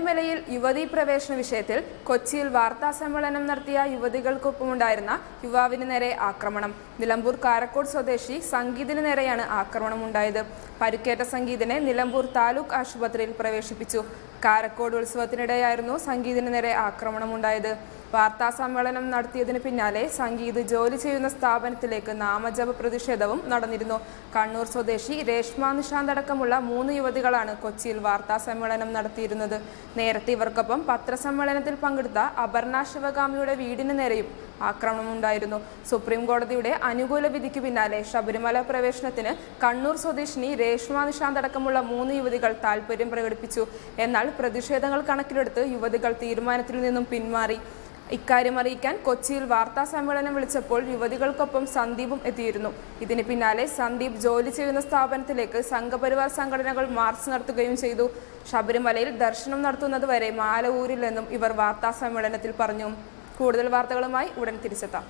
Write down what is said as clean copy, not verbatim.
ശബരിമലയിൽ യുവതീ പ്രവേശന വിഷയത്തിൽ കൊച്ചിയിൽ വാർത്താസമ്മേളനം നടത്തിയ യുവതികൾക്കൊപ്പമുണ്ടായിരുന്ന യുവാവിന് നേരെ ആക്രമണം. നിലമ്പൂർ കാരക്കോട് സ്വദേശി സംഗീതിന് നേരെയാണ് ആക്രമണമുണ്ടായത്. പരിക്കേറ്റ സംഗീതിനെ നിലമ്പൂർ താലൂക്ക് ആശുപത്രിയിൽ പ്രവേശിപ്പിച്ചു. കാരക്കോട് ഉത്സവത്തിനിടെയായിരുന്നു സംഗീതിന് നേരെ ആക്രമണമുണ്ടായത്. വാർത്താസമ്മേളനം നടത്തിയതിന് പിന്നാലെ സംഗീത് ജോലി ചെയ്യുന്ന സ്ഥാപനത്തിലേക്ക് നാമജപ പ്രതിഷേധവും നടന്നിരുന്നു. കണ്ണൂർ സ്വദേശി രേഷ്മ നിഷാന്ത് അടക്കമുള്ള 3 യുവതികളാണ് കൊച്ചിയിൽ വാർത്താസമ്മേളനം നടത്തിയിരുന്നത്. നേരത്തെ ഇവർക്കൊപ്പം പത്രസമ്മേളനത്തിൽ പങ്കെടുത്ത അപർണ ശിവകാമിയുടെ വീടിന് നേരെയും ആക്രമണമുണ്ടായിരുന്നു. സുപ്രീം കോടതിയുടെ അനുകൂല വിധിക്ക് പിന്നാലെ ശബരിമല പ്രവേശനത്തിന് കണ്ണൂർ സ്വദേശിനി രേഷ്മ നിഷാന്ത് അടക്കമുള്ള 3 യുവതികൾ താൽപര്യം പ്രകടിപ്പിച്ചു. എന്നാൽ പ്രതിഷേധങ്ങൾ കണക്കിലെടുത്ത് യുവതികൾ തീരുമാനത്തിൽ നിന്നും പിന്മാറി. ഇക്കാര്യം അറിയിക്കാൻ കൊച്ചിയിൽ വാർത്താ സമ്മേളനം വിളിച്ചപ്പോൾ യുവതികൾക്കൊപ്പം സന്ദീപും എത്തിയിരുന്നു. ഇതിന് പിന്നാലെ സന്ദീപ് ജോലി ചെയ്യുന്ന സ്ഥാപനത്തിലേക്ക് സംഘപരിവാർ സംഘടനകൾ മാർച്ച് നടത്തുകയും ചെയ്തു. ശബരിമലയിൽ ദർശനം നടത്തുന്നതുവരെ മാല ഊരില്ലെന്നും ഇവർ വാർത്താ സമ്മേളനത്തിൽ പറഞ്ഞു. കൂടുതൽ വാർത്തകളുമായി ഉടൻ തിരിച്ചെത്താം.